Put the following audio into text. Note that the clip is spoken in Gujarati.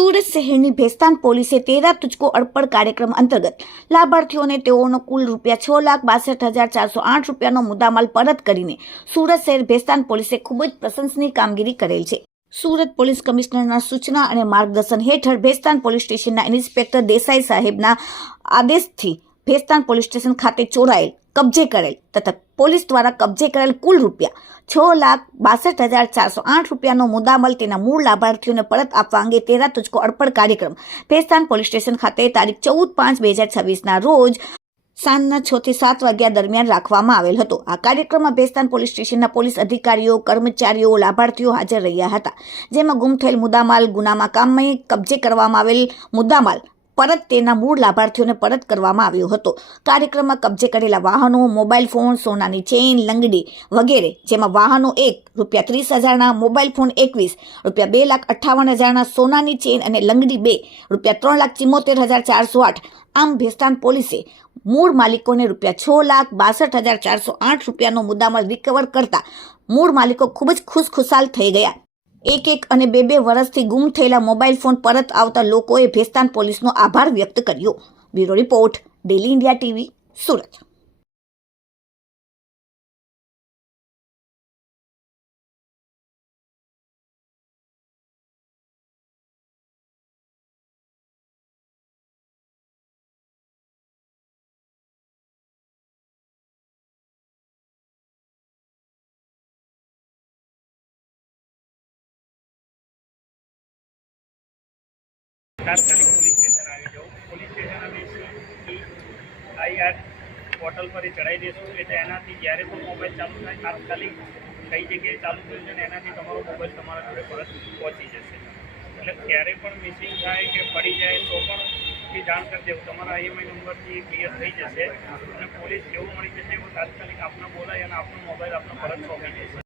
સુરત શહેરની ભેસ્તાન પોલીસે તેરા તુજકો અર્પણ કાર્યક્રમ અંતર્ગત લાભાર્થીઓને તેઓનો કુલ ₹6,62,408 રૂપિયાનો મુદ્દામાલ પરત કરીને સુરત શહેર ભેસ્તાન પોલીસે ખૂબ જ પ્રશંસનીય કામગીરી કરેલ છે। સુરત પોલીસ કમિશનરના સૂચના અને માર્ગદર્શન હેઠળ ભેસ્તાન પોલીસ સ્ટેશનના ઇન્સ્પેક્ટર દેસાઈ સાહેબના આદેશથી ભેસ્તાન પોલીસ સ્ટેશન ખાતે ચોરાયેલ, કબજે કરેલ તથા પોલીસ દ્વારા કબજે કરેલ કુલ ₹6,62,408 રૂપિયાનો મુદ્દામાલ તેના મૂળ લાભાર્થીઓને પરત આપવા અંગે તેરા તુજકો અર્પણ કાર્યક્રમ ભેસ્તાન પોલીસ સ્ટેશન ખાતે તારીખ 14/5/2026ના રોજ સાંજના 6 થી 7 વાગ્યા દરમિયાન રાખવામાં આવેલ હતો। આ કાર્યક્રમમાં ભેસ્તાન પોલીસ સ્ટેશનના પોલીસ અધિકારીઓ, કર્મચારીઓ, લાભાર્થીઓ હાજર રહ્યા હતા, જેમાં ગુમ થયેલ મુદ્દામાલ, ગુનામાં કામમાં કબજે કરવામાં આવેલ મુદ્દામાલ પરત તેના મૂળ લાભાર્થીઓને પરત કરવામાં આવ્યો હતો। કાર્યક્રમમાં કબજે કરેલા વાહનો, મોબાઈલ ફોન, સોનાની ચેઇન, લંગડી વગેરે, જેમાં વાહનો ₹30,000ના, મોબાઈલ ફોન 21, ₹2,58,000ના, સોનાની ચેઇન અને લંગડી 2, ₹3,74,408। આમ ભેસ્તાન પોલીસે મૂળ માલિકોને ₹6,62,408 રૂપિયાનો મુદ્દામાલ રિકવર કરતા મૂળ માલિકો ખૂબ જ ખુશખુશાલ થઈ ગયા। એક અને બે વર્ષથી ગુમ થયેલા મોબાઈલ ફોન પરત આવતા લોકોએ ભેસ્તાન પોલીસનો આભાર વ્યક્ત કર્યો। Bureau report, daily India TV, Surat. તાત્કાલિક પોલીસ સ્ટેશન આવી જાઉં। પોલીસ સ્ટેશન અમે CEIR પોર્ટલ પર ચડાવી દઈશું, એટલે એનાથી જ્યારે પણ મોબાઈલ ચાલુ થાય તાત્કાલિક કઈ જગ્યાએ ચાલુ થયું છે ને એનાથી તમારો મોબાઈલ તમારા જોડે પરત પહોંચી જશે। એટલે ક્યારે પણ મિસિંગ થાય કે પડી જાય તો પણ એ જાણ કરી દેવું, તમારા IMEI નંબરથી ક્લિયર થઈ જશે અને પોલીસ જેવું મળી જશે એવું તાત્કાલિક આપને બોલાય અને આપનો મોબાઈલ આપનો પરત સોંપી દેશે।